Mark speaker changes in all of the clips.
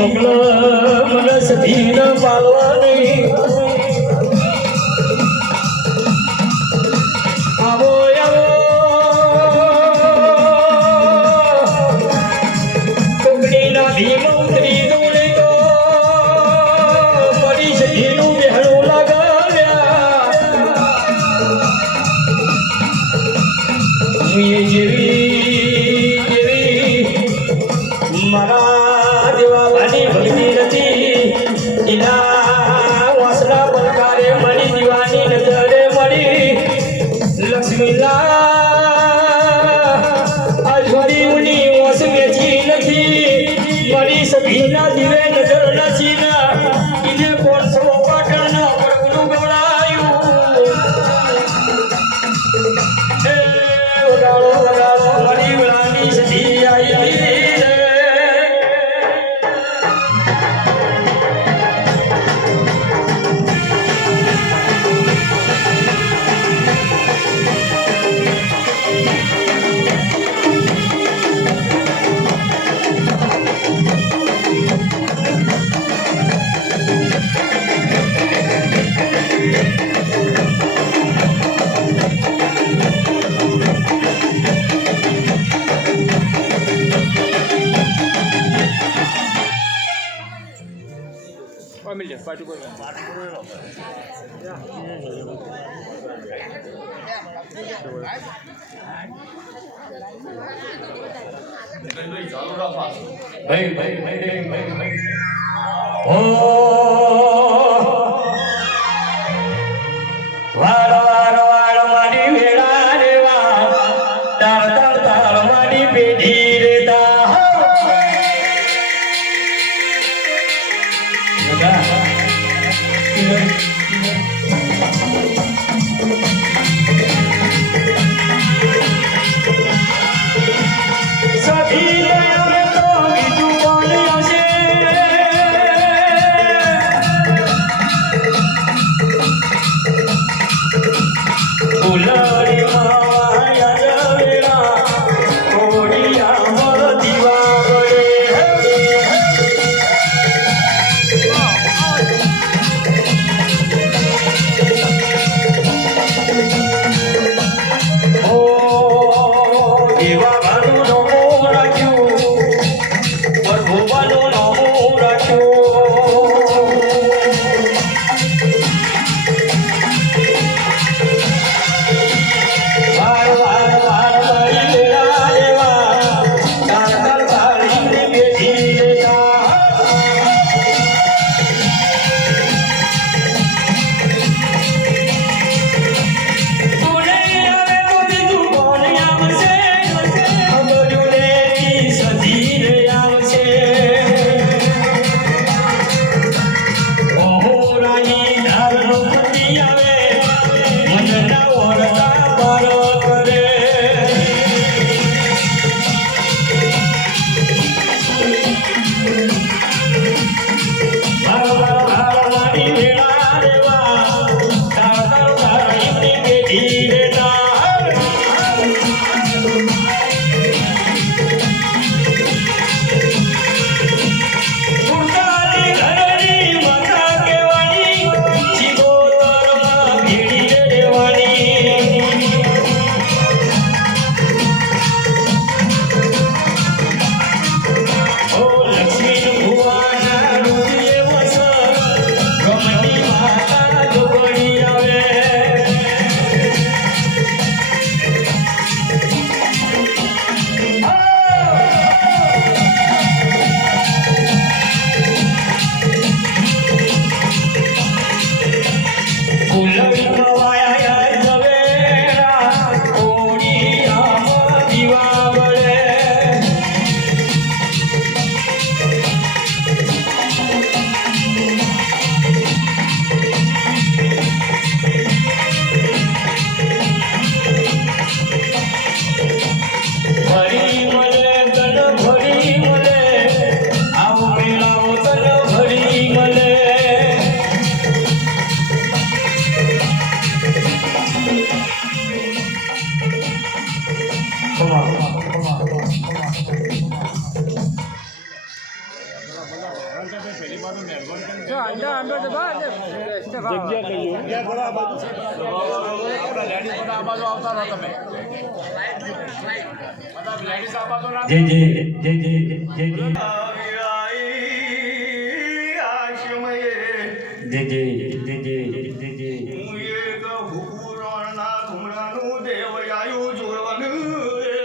Speaker 1: Hello. ભાઈ ભાઈ ભાઈ ભાઈ ભાઈ ઓ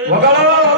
Speaker 2: 我干了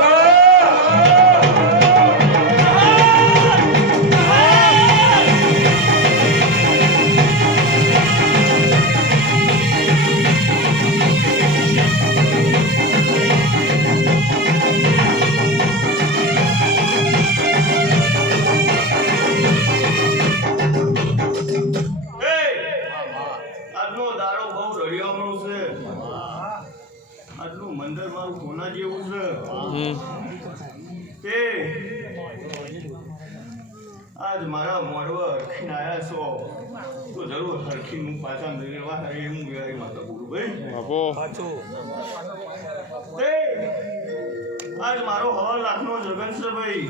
Speaker 2: લાખનો જગન છે ભાઈ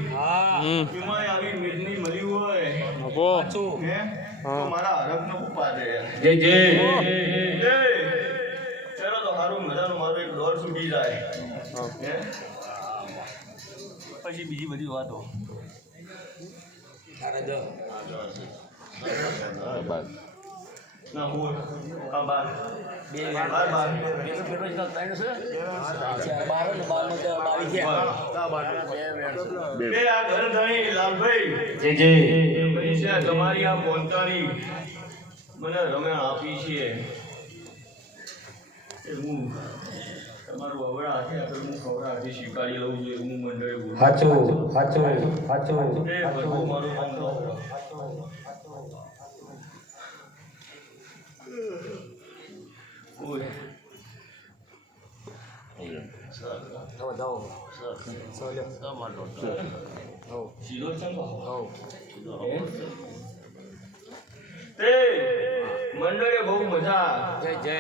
Speaker 2: એમાં આવી મેદની મળી હોય. હે? તો મારા હરખનો ઉપા દે
Speaker 1: જય જય.
Speaker 2: ચાલો તો મારું મજાનું મારું એક દોર છૂટી જાય. હે? પછી બીજી બધી વાતો. તમારી આ પોતાની મને રમેણ આપી છે હું તમારું અવળા છે હું ખવડા છે સ્વીકારી લઉં છું હું મંડળે
Speaker 1: હાચું હાચું હાચું
Speaker 2: હાચું મારું નામ Ui. đâu đâu sao vậy sao mà lột đâu chỉ đôi chân vào đâu thế મંડળે બહુ મજા જય જય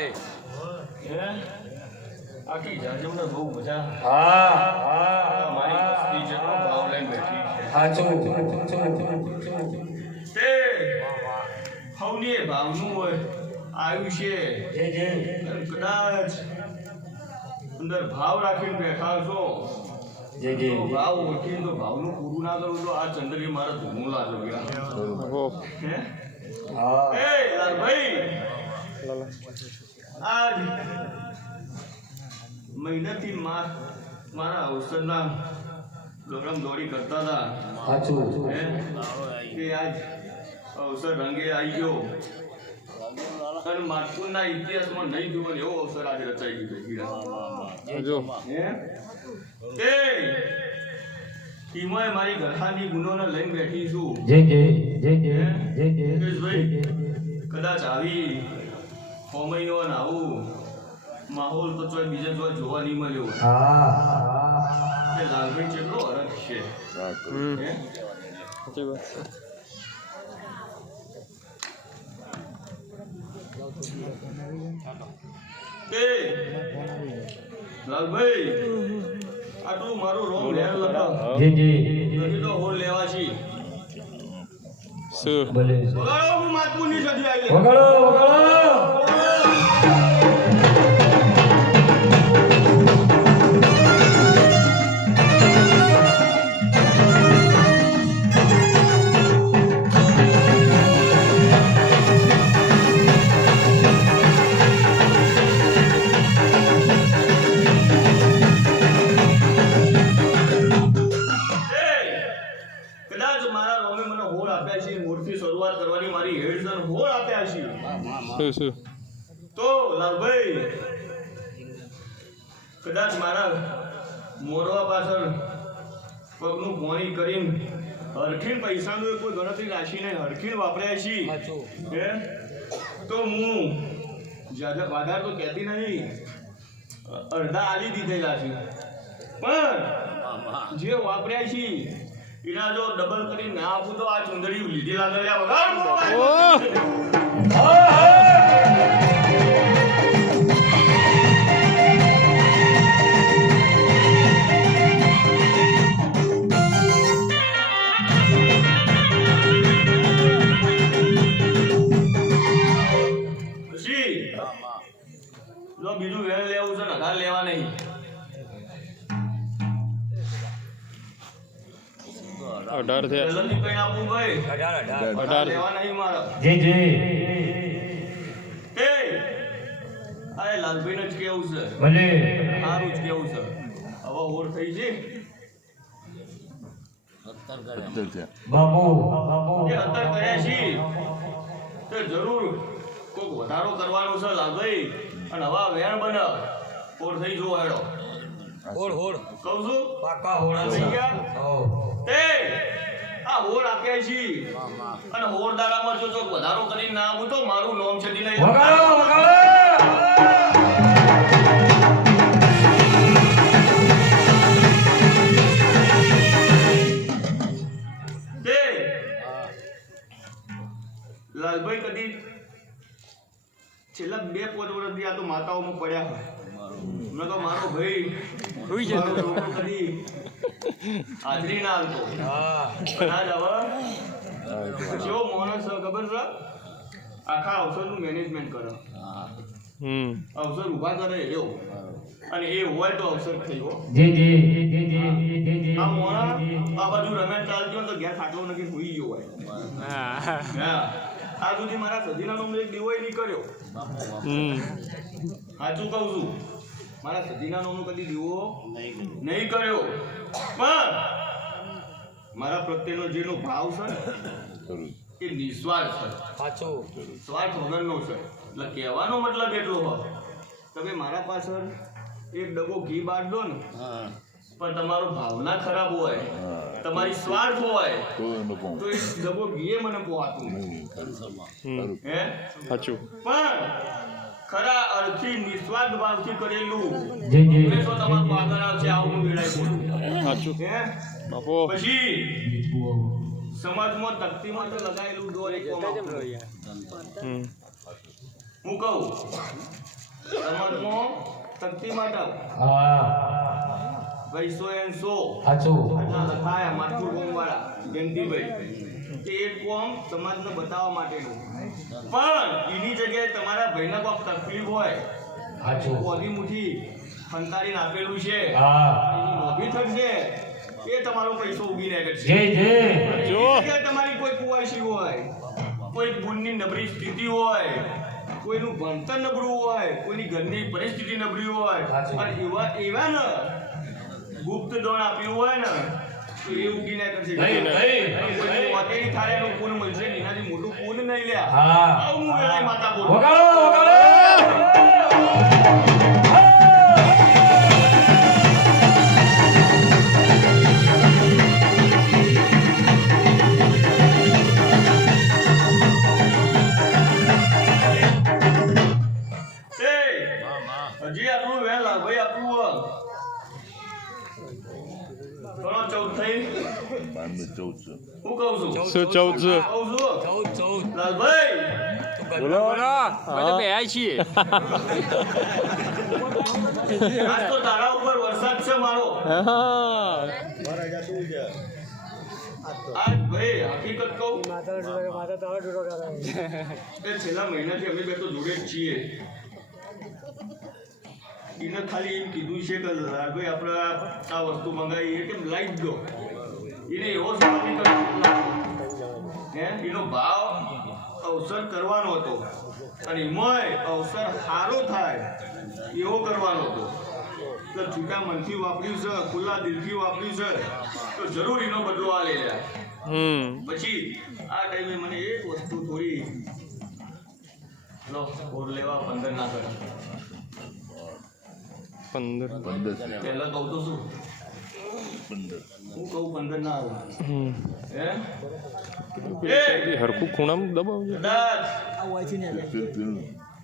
Speaker 2: આખી જાજમને બહુ મજા
Speaker 1: હા હા
Speaker 2: મારી સ્પીચરનો ભાવ લઈને બેઠી છે
Speaker 1: સાચું
Speaker 2: તે હવની ભાવનું હોય આવ્યું છે કદાચ અંદર ભાવ રાખીને બેઠા છો ભાવ ઓળખીને તો ભાવનું પૂરું ના કરું તો આ ચંદ્રી મારા ધૂમું લાગે ગયા. લાલભાઈ આજ મહિનાથી મારા અવસરના દોડમ દોડી કરતા હતા. કે આજ અવસર રંગે આવી ગયો. અને માધપુરના ઇતિહાસમાં નહીં જોવો ને એવો અવસર આજે રચાઈ ગયો છે હે? એ! ટીમોએ મારી ગરહાની ગુનોને લઈને બેઠી છું.
Speaker 1: જય જય જય જય જય જય
Speaker 2: કદાચ આવી હોમૈયો ને આવું. માહોલ તો ચોય બીજે ચોય જોવા નહીં મળ્યો.
Speaker 1: હા હા
Speaker 2: કે લાલભાઈ કેટલો હરખ છે. હે? એ લાલભાઈ આટલું મારું રોમ લેર લખો
Speaker 1: જી જી.
Speaker 2: નથી તો હોલ લેવા છી.
Speaker 1: ભલે.
Speaker 2: વગાડો હું માતમુની સદી આવી
Speaker 1: વગાડો વગાડો.
Speaker 2: આપ્યા છે તો લાલભાઈ કદાચ મારા મોરવા પાછળ પગનું પોણી કરીને હરખીન પૈસાનું કોઈ ગણતરી રાખીને હરખીન વાપર્યા છીએ. હે? તો હું વાધાર તો કહેતી નહીં અડધા આલી દીધેલા છે. પણ જે વાપર્યા છે બિરાજો ડબલ કરી ના આપું તો આ ચુંદડી લીધી લાગેલા વગર બીજું વેલ લેવું છે ને લેવા નહીં.
Speaker 3: અઢાર
Speaker 2: આપવું
Speaker 1: અઢાર. જી જી.
Speaker 2: એ અરે લાલભાઈને જ કેવું છે?
Speaker 1: ભલે.
Speaker 2: સારું જ કેવું છે. હવે ઓર થઈ છે? કર્યા છીએ તો જરૂર કોઈક વધારો કરવાનો છે લાલભાઈ. અને હવા વેણ બને ઓર થઈ જો હેડો.
Speaker 1: હોળ હોળ.
Speaker 2: કહું છું.
Speaker 1: પાકા હોળ
Speaker 2: તે આ હોર આપ્યા છીએ અને દાડામાં જો જો વધારો કરીને ના આવું તો મારું નોમ છડી નહીં.
Speaker 1: વગાડો વગાડો!
Speaker 2: લાલભાઈ કદી છેલ્લા બે પોત વર્ષથી આ તો માતાઓમાં પડ્યા મેં તો મારો ભાઈ
Speaker 1: હુઈ જતો
Speaker 2: કરી. હાજરી ના આવતો
Speaker 1: હા
Speaker 2: હવે જેવો માણસ ખબર છે? આખા અવસરનું મેનેજમેન્ટ કરે. અવસર ઊભા કરે એવો. અને એ હોય તો અવસર થયો જે
Speaker 1: જે જે જે જી જી જી.
Speaker 2: આ મોણા આ બાજુ રમેશ ચાલતી તો ઘેર ખાટલો નથી હોઈ ગયો હોય. હા. આ સુધી મારા સજીના નો એક દીવો નહીં કર્યો.
Speaker 3: હમ.
Speaker 2: સાચું કહું છું? મારા સજીના નો કદી દીવો નહીં કર્યો. પણ મારા પ્રત્યેનો જેનો ભાવ છે ને એ નિસ્વાર્થ છે.
Speaker 1: સાચો.
Speaker 2: સ્વાર્થ વગરનો છે. એટલે કહેવાનો મતલબ એટલો હોય. તમે મારા પાછળ એક ડબો ઘી બાળ દો ને પણ તમારો ભાવના ખરાબ હોય તમારી સ્વાર્થ હોય તો એ ડબો ઘીએ મને
Speaker 3: પોવાતું
Speaker 2: હે?
Speaker 3: સાચું.
Speaker 2: પણ ખરા અર્થી નિસ્વાર્થ ભાવથી કરેલું
Speaker 1: જી જી
Speaker 2: હંમેશા તમારું આગળ આવશે આવું હું વેળાએ બોલું.
Speaker 3: સાચું.
Speaker 2: હે?
Speaker 3: બાપો.
Speaker 2: પછી સમાજમાં તકતીમાં તો લગાયેલું દોર એક કોમ હું કહું સમાજમાં તકતી માટે
Speaker 1: હા.
Speaker 2: ભાઈ સો એન સો.
Speaker 1: સાચું
Speaker 2: આટલા લખાયા માથુર કોમ વાળા જયંતિભાઈ કે એ કોમ સમાજને બતાવવા માટેનું. પણ એની જગ્યાએ તમારા ભાઈને કોઈ તકલીફ હોય
Speaker 1: સાચું
Speaker 2: કોની મુઠી ફંતાડીને આપેલું છે.
Speaker 1: હા.
Speaker 2: એની મોભી થશે. એ તમારો પૈસો ઉગી રહે કરશે
Speaker 1: જી જી
Speaker 2: અને
Speaker 3: જો.
Speaker 2: એની જગ્યાએ તમારી કોઈ કુવાસી હોય કોઈ ગુણની નબળી સ્થિતિ હોય કોઈનું ભણતર નબળું હોય કોઈની ઘરની પરિસ્થિતિ નબળી હોય પણ એવા એવા ને ગુપ્ત દોણ આપ્યું હોય ને તો એ ઉગી ના કરશે.
Speaker 1: નહીં, નહીં,
Speaker 2: અને થારે નું કુન મળશે એનાથી મોટું કુન નહીં લ્યા.
Speaker 1: હા.
Speaker 2: આવું હું માતા બોલું
Speaker 1: વગાડો વગાડો!
Speaker 2: હું કહું છું
Speaker 3: શું ચૌદ છે
Speaker 2: કહું છું?
Speaker 1: ચૌદ ચૌદ
Speaker 2: લાલભાઈ
Speaker 3: બોલો
Speaker 1: બધા બે છીએ
Speaker 2: આજ તો તારા ઉપર વરસાદ છે મારો
Speaker 3: છે
Speaker 2: આજ ભાઈ હકીકત કહું કે છેલ્લા મહિનાથી અમે બે તો જોડે જ છીએ. એને ખાલી એમ કીધું છે કે આપણે આ વસ્તુ મંગાવી એ કેમ લાઈટ દો? એને એવો નહીં એનો ભાવ અવસર કરવાનો હતો. અને એમાંય અવસર સારો થાય એવો કરવાનો હતો. તો છૂટા મનથી વાપર્યું છે ખુલ્લા દિલથી વાપર્યું છે તો જરૂર એનો બદલો આ લઈ લે
Speaker 3: હમ.
Speaker 2: પછી આ ટાઈમે મને એક વસ્તુ થોડી લો ઓર લેવા પંદર ના કરે.
Speaker 3: પંદર પંદર.
Speaker 2: પહેલાં કહું તો શું?
Speaker 3: હરખું ખૂણામાં દબાવજો
Speaker 2: કદાચ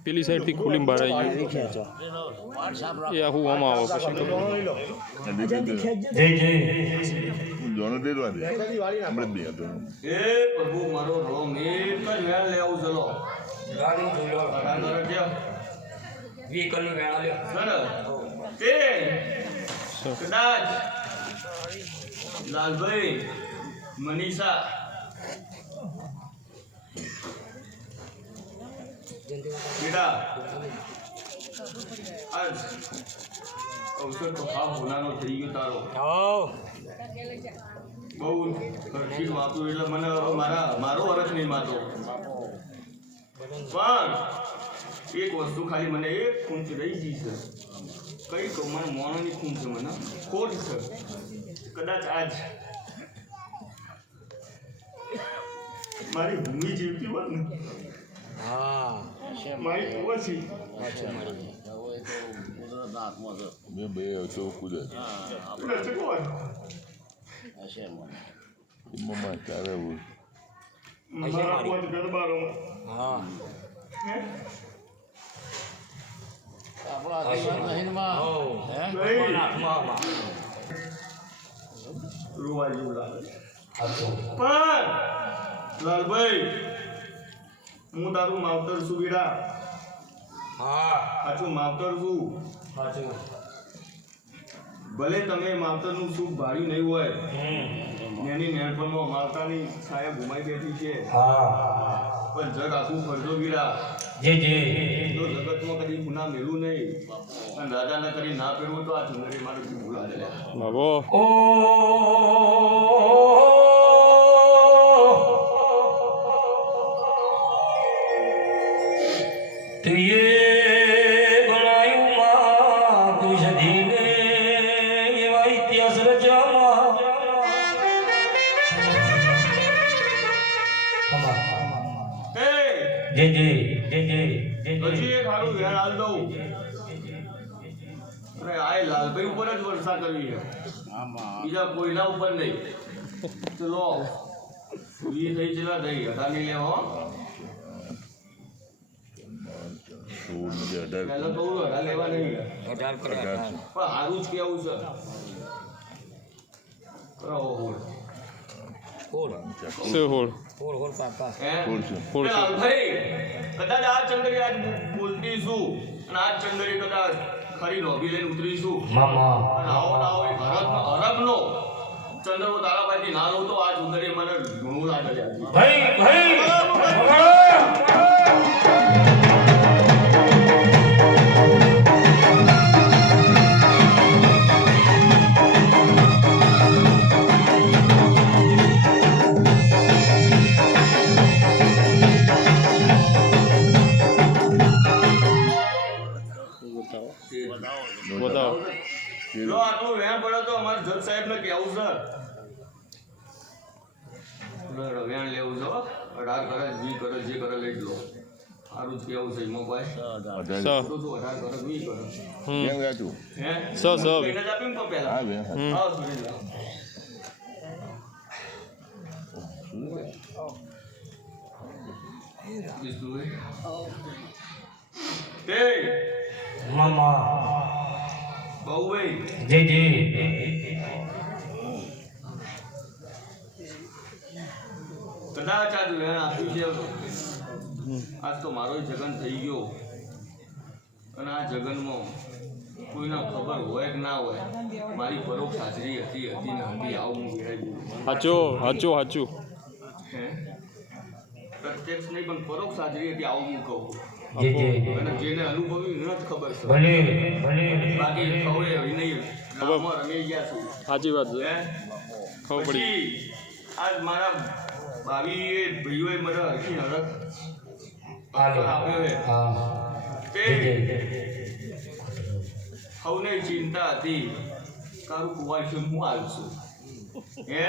Speaker 3: પેલી સાઈડથી ખુલ્લી બહાર આવી ગયું એ આખું આમાં આવે પછી ખબર
Speaker 1: જી જી
Speaker 2: એ પ્રભુ મારો રોમ એક જ વેણ લેવું ચલો
Speaker 1: ગાડી જોઈ લો
Speaker 2: બરાબર છે
Speaker 1: વ્હીકલનું વેણા લ્યો
Speaker 2: બરાબર તે કદાચ લાલભાઈ મનીષા. બેટા આજ અવસર તો હા ભોલાનો થઈ ગયો તારો. બહુ હરખી વાતું એટલે મને મારા મારો અરસ નહીં માતો પણ એક વસ્તુ ખાલી મને એક ખૂંચ રહી ગઈ છે. કઈ કહું મને મોણોની ખૂંચ છે મને. ખોટ છે. કદાચ આજ મારી ભૂમિ જીવતી હોત ને મારી ઓછી
Speaker 4: મેં બે હતો કુદરત. એમાં તારે એવું
Speaker 2: મારા પોત ગરબારોમાં. હે? નહીં. રોવા જેવું લાગે પણ લાલભાઈ હું તારું માવતર છું વીરા સાચું માવતર છું. ભલે તમે માવતરનું સુખ ભાર્યું નહીં હોય એની નેણપણમાં માવતાની સાહેબ ઘુમાઈ બેઠી છે. હા. પણ જગ આખું ફરજો વીરા
Speaker 1: જી જી
Speaker 2: જો જગતમાં કદી ગુના મેળવું નહીં અને દાદાને ના કરી ના પહેરવું તો આ ચુંદડી મારું જીવું લાગે
Speaker 3: બાબો
Speaker 1: ઓ બનાયું
Speaker 2: જ કરવી છે બીજા કોઈના ઉપર નહીં. ચલો વી થઈ ચલા થઈ હતા નહીં લેવો હો
Speaker 4: સોળ ને અઢાર
Speaker 2: પહેલો કહું હતા લેવા નહીં પણ હારું જ કેવું છે. કરો હોળ.
Speaker 3: સે હોળ.
Speaker 2: હે?
Speaker 3: હોળ
Speaker 2: એ
Speaker 3: છે
Speaker 2: લાલભાઈ કદાચ આ ચંદરી આજ બોલતી છું. અને આ ચંદરી કદાચ ખરી લોભી લઈને ઉતરીશું.
Speaker 1: મામા.
Speaker 2: અને આવો ને આવો એક હરખનો હરખનો ચંદ્રવો તારા પાસેથી ના લઉં તો આ સુંદરી મને ઘણું લાગે.
Speaker 1: ભાઈ ભાઈ
Speaker 2: જો આટલું વેણ પડે તો અમારે જજ સાહેબને કહેવું છે. વેણ લેવું છે. અઢાર કરે વી કરે જે કરે લઈ લો. સારું જ કેવું છે
Speaker 3: મોબાઈલ
Speaker 2: તો શું અઢાર કરે વી કરે
Speaker 3: હમ.
Speaker 4: કેમ ગાતું
Speaker 2: હે?
Speaker 3: સ, સ.
Speaker 2: કહીને જ આપ્યું તો પહેલા.
Speaker 4: હા
Speaker 2: સુરેશભાઈ. વિષ્ણુભાઈ. તે
Speaker 1: મામા
Speaker 2: બહુભાઈ
Speaker 1: જી જી.
Speaker 2: કદાચ આ વેણ આપ્યું છે. આજ તો મારો જગન થઈ ગયો. અને આ જગનમાં કોઈને ખબર હોય કે ના હોય મારી પરોક્ષ હાજરી હતી હતી ને હતી આવું હું
Speaker 3: હાચો હાચું
Speaker 2: હે? પ્રત્યક્ષ નહીં પણ પરોક્ષ હાજરી હતી આવું હું કહું.
Speaker 1: જય
Speaker 2: જે જેને અનુભવી એને ખબર છે.
Speaker 1: ભલે ભલે.
Speaker 2: બાકી ખવડે વિનય રામમાં રમી ગયા છું.
Speaker 3: સાચી વાત છે. ખબર પડી.
Speaker 2: આજ મારા ભાવીએ ભાઈઓએ મને હરખી હરખ આપ્યો છે.
Speaker 1: હા.
Speaker 2: તે સૌને ચિંતા હતી. તારું કુવાશું હું આવશું હે?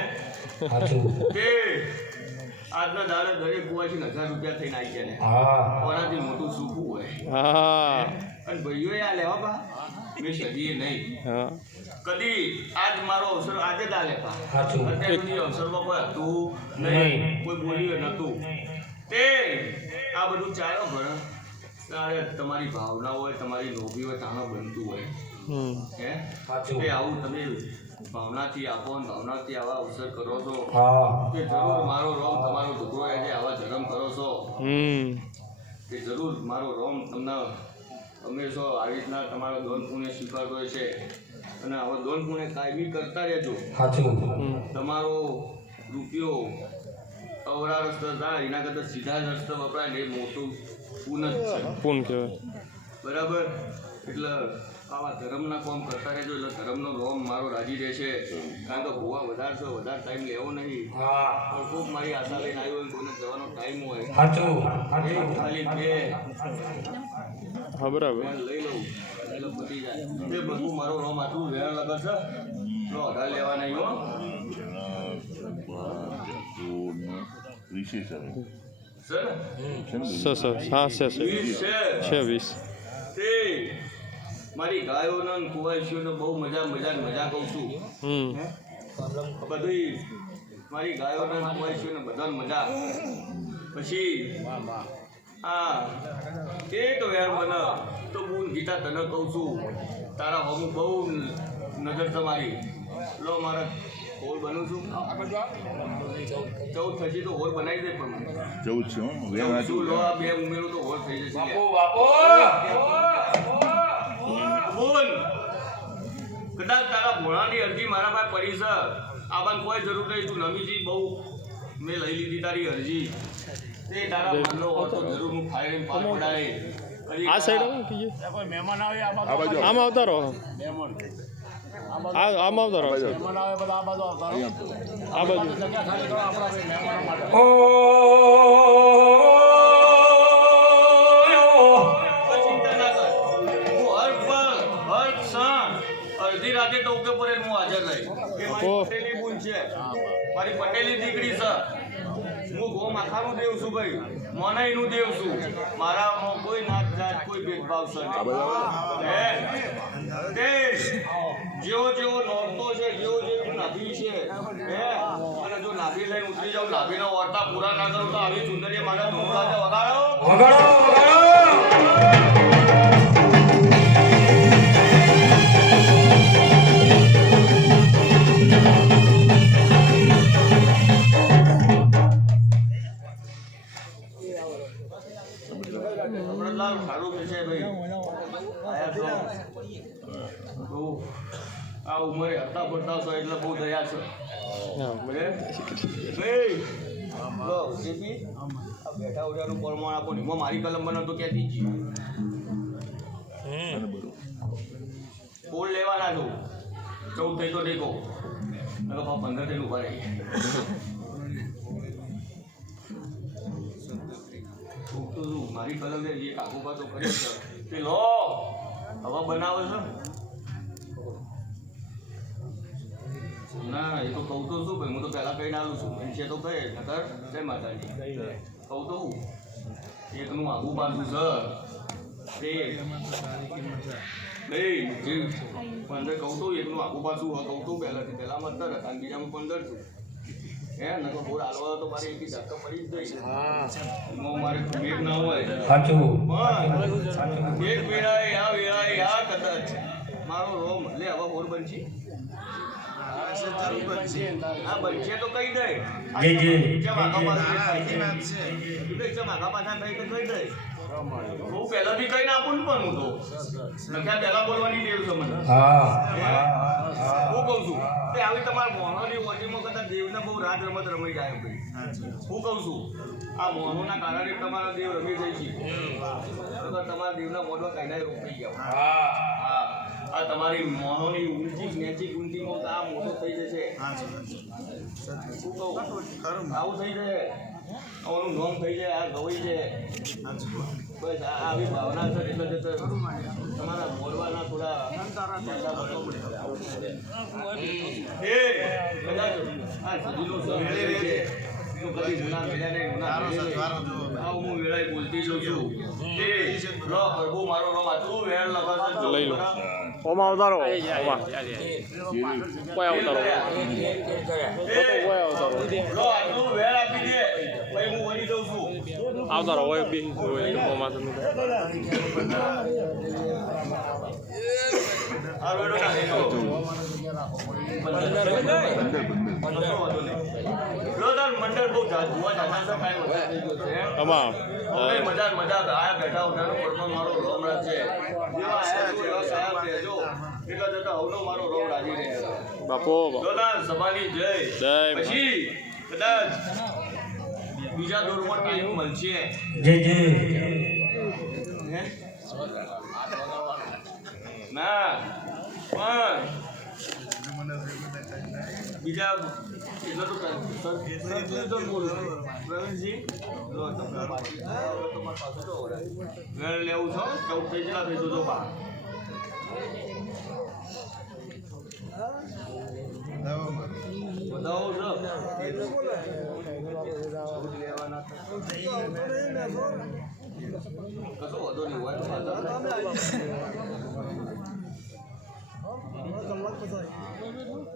Speaker 2: તે આજના દાડે દરેક કુવાસી હજાર રૂપિયા થઈને આવી ગયા ને.
Speaker 1: હા.
Speaker 2: કોનાથી મોટું સુખું હોય.
Speaker 3: હા.
Speaker 2: અને ભાઈઓ આ લેવા પા મેં સદીએ નહીં.
Speaker 3: હા.
Speaker 2: કદી આજ મારો અવસર આજે જ આ લે પા
Speaker 1: હાચું
Speaker 2: અત્યાર સુધી અવસરમાં કોઈ હતું
Speaker 1: નહીં.
Speaker 2: કોઈ બોલ્યું નતું તે આ બધું ચાલો ભણ. તારે તમારી ભાવના હોય તમારી લોભી હોય તાનો બનતું હોય.
Speaker 3: હમ.
Speaker 2: હે?
Speaker 1: હાચું
Speaker 2: કે આવું તમે ભાવનાથી આપો ને ભાવનાથી આવા અવસર કરો છો.
Speaker 1: હા.
Speaker 2: કે જરૂર મારો રોમ તમારો ઢોકળો એટલે આવા જન્મ કરો છો.
Speaker 3: હમ.
Speaker 2: કે જરૂર મારો રોમ તમને હંમેશા આવી રીતના તમારો દોન પુણ્ય સ્વીકારતો હોય છે. અને આવા દોન પુણ્ય કાયમી કરતા રહેજો. તમારો રૂપિયો અવરા રસ્તે થાય એના કરતાં સીધા જ રસ્તે વપરાય ને એ મોટું પૂન જ છે.
Speaker 3: પૂન કહેવાય.
Speaker 2: બરાબર? એટલે આવા ધર્મના કામ કરતા રહેજો એટલે ધર્મનો રોમ મારો રાજી રહેશે. કારણ કે ભૂવા વધારે છે વધારે ટાઈમ લેવો નહીં. પણ ખૂબ મારી આશા લઈને આવ્યો હોય કોઈને જવાનો ટાઈમ હોય.
Speaker 1: સાચું
Speaker 2: એક ખાલી બે.
Speaker 3: હા બરાબર.
Speaker 2: લઈ લઉં. એટલે પતી જાય. એ બધું મારો રોમ આટલું વેણ લગર છે. તો વધારે લેવા નહીં હો.
Speaker 4: વિશેષ સર
Speaker 2: સર
Speaker 4: છે ને
Speaker 3: સ સ. હા છે છે
Speaker 2: વીસ છે.
Speaker 3: છે વીસ.
Speaker 2: તે મારી ગાયોને ને કુવાઈશીઓને બહુ મજા મજા મજા કહું છું.
Speaker 3: હમ.
Speaker 2: બધી મારી ગાયોને ને કુવાઈશીઓને બધાને મજા પછી હા એક વેર મને તો હું ગીતા તને કહું છું તારા હમું બહુ નજર તમારી. લો મારા હોલ બનું છું. ચૌદ થશે તો હોલ બનાવી દે પણ
Speaker 4: ચૌદ છે
Speaker 2: લો આ બે ઉમેરું તો હોલ થઈ જશે. બાપો
Speaker 1: બાપુ.
Speaker 2: બોલ કદાચ તારા ભોળાની અરજી મારા પાસે પડી છે. આમાં કોઈ જરૂર નહીં. તું નમીજી બહુ. મેં લઈ લીધી તારી અરજી. તે તારા મનનો હોય તો જરૂર હું ફાયરિંગ પાર પડાય. કરી
Speaker 3: આ સાઈડ
Speaker 2: તારા-
Speaker 3: આવો કીજે.
Speaker 4: આ બાજુ
Speaker 3: આમ આવતા રહો. આ આમ આવતા રહો.
Speaker 4: આ બાજુ. આવો. અહીંયા
Speaker 3: આ બાજુ
Speaker 2: કોઈ રાતે હું હાજર રહી. એ મારી પટેલી ગુણ છે. મારી પટેલી દીકરી છે. હું ગો માથાનું દેવ છું ભાઈ. મોનાઈનું દેવ છું. મારા કોઈ નાત જાત કોઈ ભેદભાવ છે નહીં. હે? જેવો જેવો નોરતો છે જેવો જેવી નાભી છે. હે? અને જો નાભી લઈને ઉતરી જાઉં નાભીના વર્તા પૂરા ના કરું તો આવી સુંદરી મારા ધોળા વગાડો.
Speaker 1: વગાડો વગાડો.
Speaker 2: ઉંમરે હતા પડતા છો એટલે બહુ દયા છે. બેઠા ઉઠાનું પ્રમાણ આપો ને. મારી કલમ બને તો ક્યાંથી
Speaker 4: બરોબર.
Speaker 2: ફૂલ લેવાના છો. ચૌદ થઈ તો દેખો. પંદર થઈને ઊભા રહી. તો શું મારી કલમ લે જે કાકુ પાછો કરી છે તે લો હવે બનાવે છે ના એ તો કહું તો શું ભાઈ હું તો પહેલાં કહીને આવું છું. છે તો કહે નકર જય માતાજી. કહું તો હું. એકનું આગું પાછું સર નહીં જે પંદર કહું તો એકનું આગું પાછું કહું તો પહેલાંથી. પહેલામાં અઢાર હતા અને બીજામાં પંદર છું. હે નકર બોર હાલવા તો મારે એકી ધક્કા પડી જ જઈ એમાં મારે ભેગ ના હોય.
Speaker 1: સાચું.
Speaker 2: પણ એક વેળાએ આ કદાચ મારો રોમ. લે હવે બોર બનશી. હા કહી પહેલાથી કઈ નાખું પણ હું તો. નખ્યા પહેલા બોલવાની ટેવ છે મને?
Speaker 1: હું
Speaker 2: કહું છું કે આવી તમારા મોહનની ઓટીમાં કદાચ દેવને બહુ રાત રમત રમાઈ જાય ભાઈ. હું કહું છું આ મોહનોના કારણે તમારા દેવ રમી જાય છે. તમારા દેવના મોઢવા કાયદા રોકાઈ ગયા
Speaker 1: હા.
Speaker 2: હા. આ તમારી મોહની ઊંચી નેચી તો આ મોટો થઈ જશે. શું કહું આવું થઈ જાય અમારું નોમ થઈ જાય આ ગવાઈ જાય. બસ આ આવી ભાવના છે એટલે જતો તમારા બોલવાના થોડા છે. હું છું.
Speaker 3: લઈ લો. ઓમાં
Speaker 4: શેરી.
Speaker 3: કોઈ
Speaker 2: એ,
Speaker 3: કોઈ આવતા રહો હોય બી હોય ઓમાં
Speaker 2: આ મંડળ બહુ જોવા જાતા મજા મજા આયા બેઠા ઉઠાનો પરમો મારો રોમ રાજે જેવા આયા છો એટલા જતા હવનો મારો રોડ આવી રહે
Speaker 3: બાપો બાપો.
Speaker 2: સભાની જય.
Speaker 3: જય
Speaker 2: પછી કદાચ બીજા દોરમાં ટાઈમ મળશે.
Speaker 1: જય
Speaker 2: હે? ના પણ બીજા એટલે તો સર સર તો બોલું. પ્રવીણજી? લો તો લેવું છો? ચૌદ પેજ ના થઈ જો બા કશો વાંધો નહીં હોય તો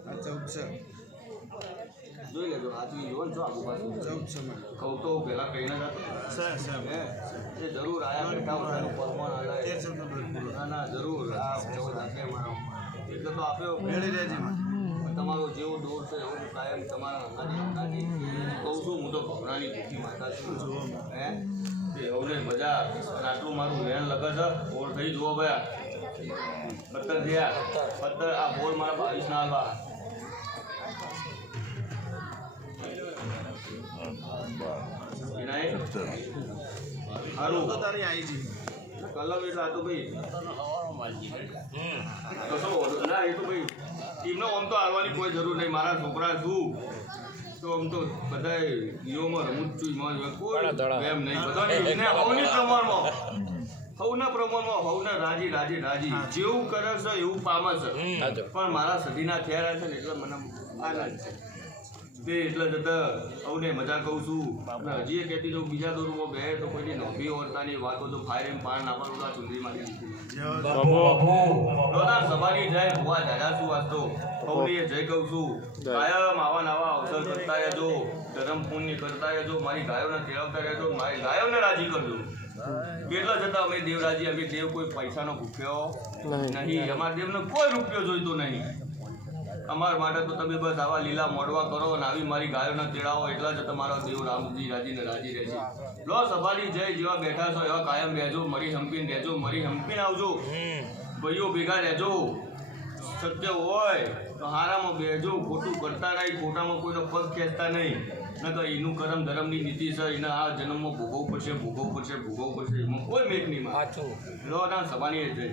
Speaker 2: પાછા જોઈ લેજો હાથવી જુઓ ને છો આગુ પાછું કહું તો પહેલાં કહીને જતો. એ જરૂર આયા બેઠા હોય પરમાન આલાય ના ના જરૂર. આ એટલે તો આપ્યો તમારો જેવો દોર છે એવું હું કાયમ તમારા અંગાજી અંગાજી. કહું છું હું તો ભવનાની ભૂખી માતા છું. હે? તે હવને મજા આટલું મારું વેન લગે છે બોર થઈ જુઓ ભયા. પત્તર થયા. પત્તર આ બોર મારા બાવીસ ના હારું કલમ એટલે આ તો ભાઈ કશો ના એ તો ભાઈ ટીમનો આમ તો હારવાની કોઈ જરૂર નહીં મારા છોકરા છું તો આમ તો બધા લીઓમાં રમું જ છું એમાં કોઈ એમ નહીં બધાની હવની પ્રમાણમાં હવના પ્રમાણમાં હવના રાજી રાજી રાજી જેવું કરે છે એવું પામે છે પણ મારા સધીના થયા છે ને એટલે મને આનંદ છે તે એટલે જતા હવને મજા કહું છું. અને હજી એ કહેતી જો બીજા દોરમાં બે તો કોઈની નોંધી ઓરતાની વાતો તો ફાયર એમ પાણ નાખવાનું આ મારી દીધી સભાની જય ભુવા દાદા શું વાંચતો પૌલીએ જય કહું છું. કાયમ આવા નવા અવસર કરતા રહેજો ધર્મ પુણ્ય કરતા રહેજો મારી ગાયોને કેળવતા રહેજો મારી ગાયોને રાજી કરજો. કેટલા જતા અમે દેવરાજી અમે દેવ કોઈ પૈસાનો ભૂખ્યો
Speaker 3: નહીં.
Speaker 2: નહીં. અમારા દેવને કોઈ રૂપિયો જોઈતો નહીં. અમારા માટે તો તમે બસ આવા લીલા મોડવા કરો અને આવી મારી ગાયોને તેડાવો એટલા જ તમારા દેવ રામજી રાજીને રાજી રહેશે લો સભાની જય જેવા બેઠા છો એવા કાયમ રહેજો મરી હંપીને રહેજો મરી હંપીને આવજો. ભાઈઓ ભેગા રહેજો. શક્ય હોય તો હારામાં બેજો ખોટું કરતા નહીં ખોટામાં કોઈનો પગ ખેંચતા નહીં. નકર એનું કરમ ધર્મની નીતિ છે એને આ જન્મમાં ભોગવવું પડશે ભોગવવું પડશે ભોગવવું પડશે એમાં કોઈ મેક નહીં લો ના સભાની જય.